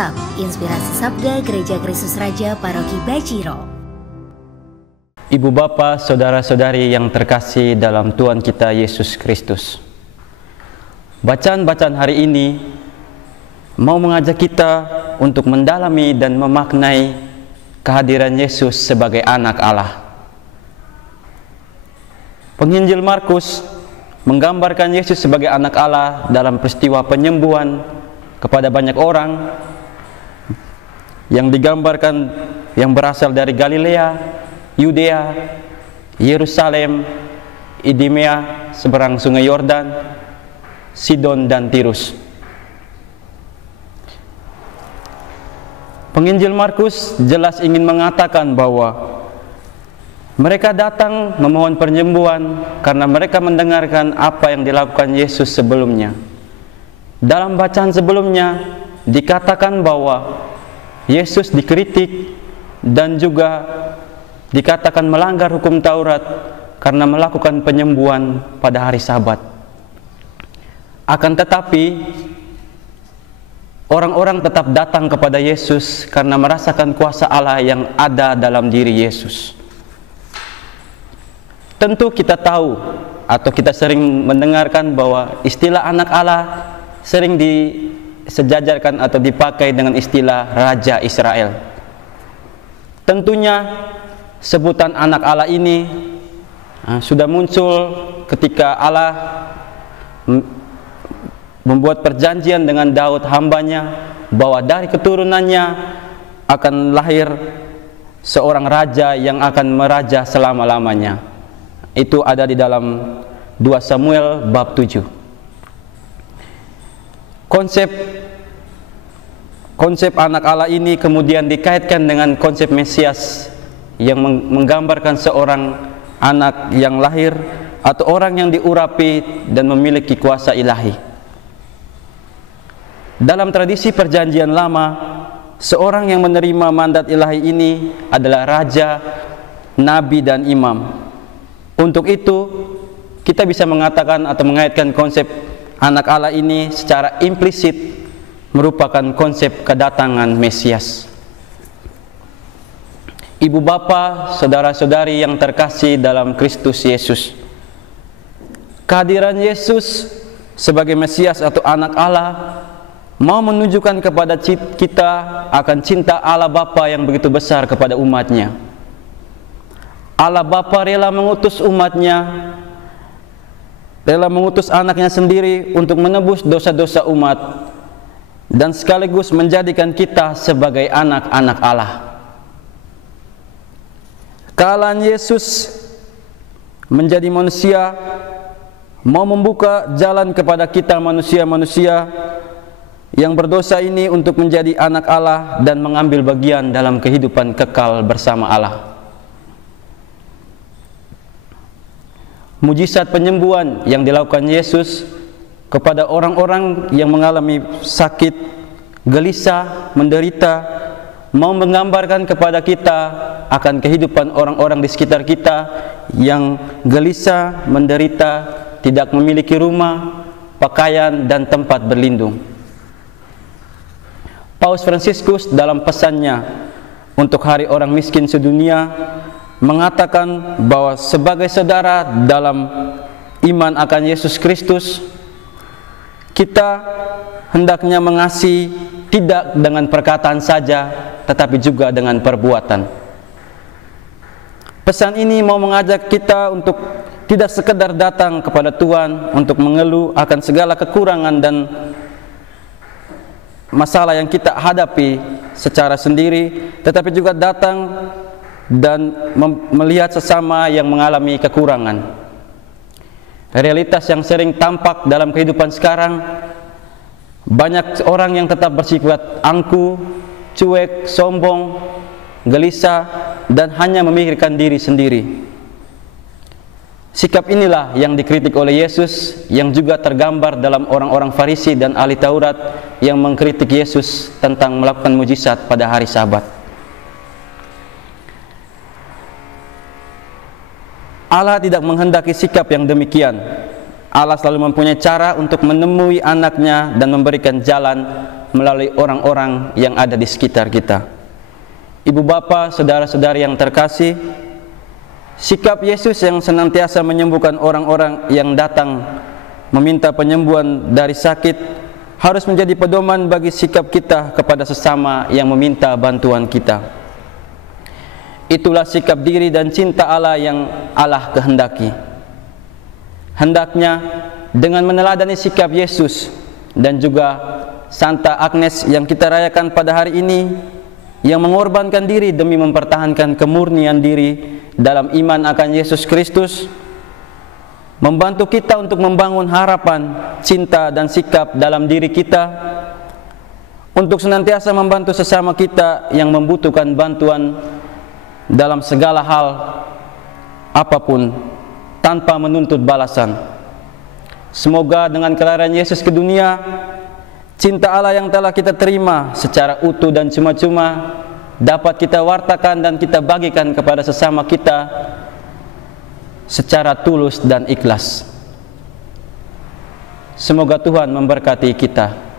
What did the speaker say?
WhatsApp Inspirasi Sabda Gereja Kristus Raja Paroki Baciro. Ibu Bapa, saudara-saudari yang terkasih dalam Tuhan kita Yesus Kristus, bacaan-bacaan hari ini mau mengajak kita untuk mendalami dan memaknai kehadiran Yesus sebagai anak Allah. Penginjil Markus menggambarkan Yesus sebagai anak Allah dalam peristiwa penyembuhan kepada banyak orang yang digambarkan yang berasal dari Galilea, Yudea, Yerusalem, Idumea seberang sungai Yordan, Sidon dan Tirus. Penginjil Markus jelas ingin mengatakan bahwa mereka datang memohon penyembuhan karena mereka mendengarkan apa yang dilakukan Yesus sebelumnya. Dalam bacaan sebelumnya dikatakan bahwa Yesus dikritik dan juga dikatakan melanggar hukum Taurat karena melakukan penyembuhan pada hari Sabat. Akan tetapi orang-orang tetap datang kepada Yesus karena merasakan kuasa Allah yang ada dalam diri Yesus. Tentu kita tahu atau kita sering mendengarkan bahwa istilah anak Allah sering disejajarkan atau dipakai dengan istilah Raja Israel. Tentunya sebutan anak Allah ini sudah muncul ketika Allah membuat perjanjian dengan Daud hambanya bahwa dari keturunannya akan lahir seorang raja yang akan meraja selama-lamanya. Itu ada di dalam 2 Samuel bab 7. Konsep anak Allah ini kemudian dikaitkan dengan konsep Mesias yang menggambarkan seorang anak yang lahir atau orang yang diurapi dan memiliki kuasa ilahi. Dalam tradisi perjanjian lama, seorang yang menerima mandat ilahi ini adalah raja, nabi dan imam. Untuk itu, kita bisa mengatakan atau mengaitkan konsep anak Allah ini secara implisit merupakan konsep kedatangan Mesias. Ibu bapa, saudara-saudari yang terkasih dalam Kristus Yesus, kehadiran Yesus sebagai Mesias atau anak Allah mau menunjukkan kepada kita akan cinta Allah Bapa yang begitu besar kepada umatnya. Allah Bapa rela mengutus umatnya, rela mengutus anaknya sendiri untuk menebus dosa-dosa umat dan sekaligus menjadikan kita sebagai anak-anak Allah. Kealahan Yesus menjadi manusia mau membuka jalan kepada kita manusia-manusia yang berdosa ini untuk menjadi anak Allah dan mengambil bagian dalam kehidupan kekal bersama Allah. Mujizat penyembuhan yang dilakukan Yesus kepada orang-orang yang mengalami sakit, gelisah, menderita, mau menggambarkan kepada kita akan kehidupan orang-orang di sekitar kita yang gelisah, menderita, tidak memiliki rumah, pakaian, dan tempat berlindung. Paus Fransiskus dalam pesannya untuk Hari Orang Miskin Sedunia mengatakan bahwa sebagai saudara dalam iman akan Yesus Kristus, kita hendaknya mengasihi tidak dengan perkataan saja, tetapi juga dengan perbuatan. Pesan ini mau mengajak kita untuk tidak sekedar datang kepada Tuhan untuk mengeluh akan segala kekurangan dan masalah yang kita hadapi secara sendiri, tetapi juga datang dan melihat sesama yang mengalami kekurangan. Realitas yang sering tampak dalam kehidupan sekarang, banyak orang yang tetap bersifat angkuh, cuek, sombong, gelisah, dan hanya memikirkan diri sendiri. Sikap inilah yang dikritik oleh Yesus, yang juga tergambar dalam orang-orang Farisi dan ahli Taurat yang mengkritik Yesus tentang melakukan mujizat pada hari Sabat. Allah tidak menghendaki sikap yang demikian. Allah selalu mempunyai cara untuk menemui anaknya dan memberikan jalan melalui orang-orang yang ada di sekitar kita. Ibu bapa, saudara-saudari yang terkasih, sikap Yesus yang senantiasa menyembuhkan orang-orang yang datang meminta penyembuhan dari sakit harus menjadi pedoman bagi sikap kita kepada sesama yang meminta bantuan kita. Itulah sikap diri dan cinta Allah yang Allah kehendaki. Hendaknya dengan meneladani sikap Yesus dan juga Santa Agnes yang kita rayakan pada hari ini, yang mengorbankan diri demi mempertahankan kemurnian diri dalam iman akan Yesus Kristus, membantu kita untuk membangun harapan, cinta dan sikap dalam diri kita, untuk senantiasa membantu sesama kita yang membutuhkan bantuan dalam segala hal apapun tanpa menuntut balasan. Semoga dengan kelahiran Yesus ke dunia, cinta Allah yang telah kita terima secara utuh dan cuma-cuma dapat kita wartakan dan kita bagikan kepada sesama kita secara tulus dan ikhlas. Semoga Tuhan memberkati kita.